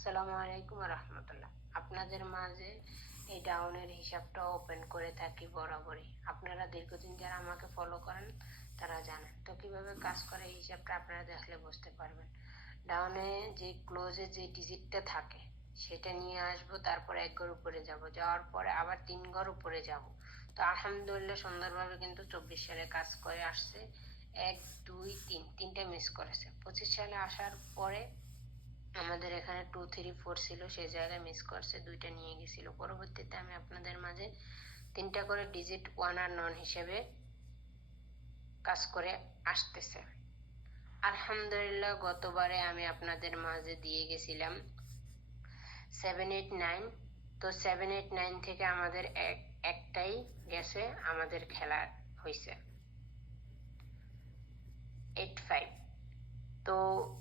আসসালামু আলাইকুম রহমতুল্লাহ। আপনাদের মাঝে এই ডাউনের হিসাবটা ওপেন করে থাকি বরাবরই। আপনারা দীর্ঘদিন যারা আমাকে ফলো করেন তারা জানেন। তো কিভাবে কাজ করে এই হিসাবটা আপনারা দেখলে বুঝতে পারবেন। ডাউনে যে ক্লোজে যে ডিজিটটা থাকে সেটা নিয়ে আসবো, তারপর এক ঘর উপরে যাব, যাওয়ার পরে আবার 3 ঘর উপরে যাব। তো আলহামদুলিল্লাহ সুন্দরভাবে কিন্তু 24 সালে কাজ করে আসছে। 1 2 3 তিনটা মিস করেছে। 25 সালে আসার পরে আমাদের এখানে 2 3 4 ছিল, সেই জায়গায় মিস করছে, 2টা নিয়ে গেছিল। পরবর্তীতে আমি আপনাদের মাঝে 3টা করে ডিজিট ওয়ান আর নন হিসেবে কাজ করে আসতেছে। আলহামদুলিল্লাহ গতবারে আমি আপনাদের মাঝে দিয়ে গেছিলাম 789। তো 789 থেকে আমাদের একটাই গেছে, আমাদের খেলা হয়েছে 85। তো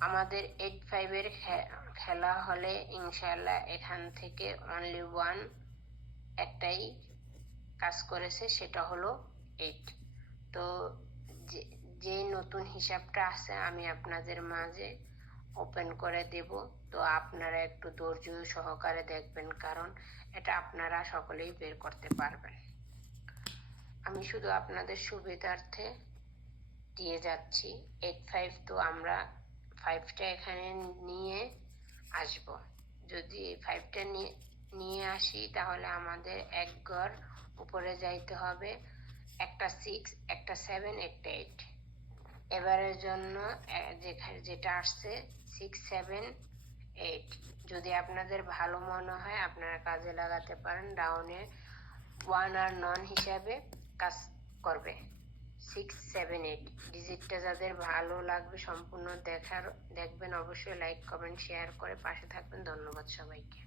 আমাদের 85 এর খেলা হলে ইনশাল্লাহ এখান থেকে অনলি ওয়ান একটাই কাজ করেছে, সেটা হলো 8। তো যে নতুন হিসাবটা আছে আমি আপনাদের মাঝে ওপেন করে দেব। তো আপনারা একটু ধৈর্য সহকারে দেখবেন, কারণ এটা আপনারা সকলেই বের করতে পারবেন। আমি শুধু আপনাদের সুবিধার্থে দিয়ে যাচ্ছি। 85 তো আমরা 5টা এখানে নিয়ে আসব। যদি 5টা নিয়ে আসি তাহলে আমাদের এক ঘর উপরে যাইতে হবে। একটা 6, একটা 7, একটা 8। এবারের জন্য যেটা আসছে 6 7 8। যদি আপনাদের ভালো মনে হয় আপনারা কাজে লাগাতে পারেন। ডাউনে ওয়ান আর নন হিসাবে কাজ করবে 6 7 8। ডিজিটটা যাদের ভালো লাগবে সম্পূর্ণ দেখবেন। অবশ্যই লাইক কমেন্ট শেয়ার করে পাশে থাকবেন। ধন্যবাদ সবাইকে।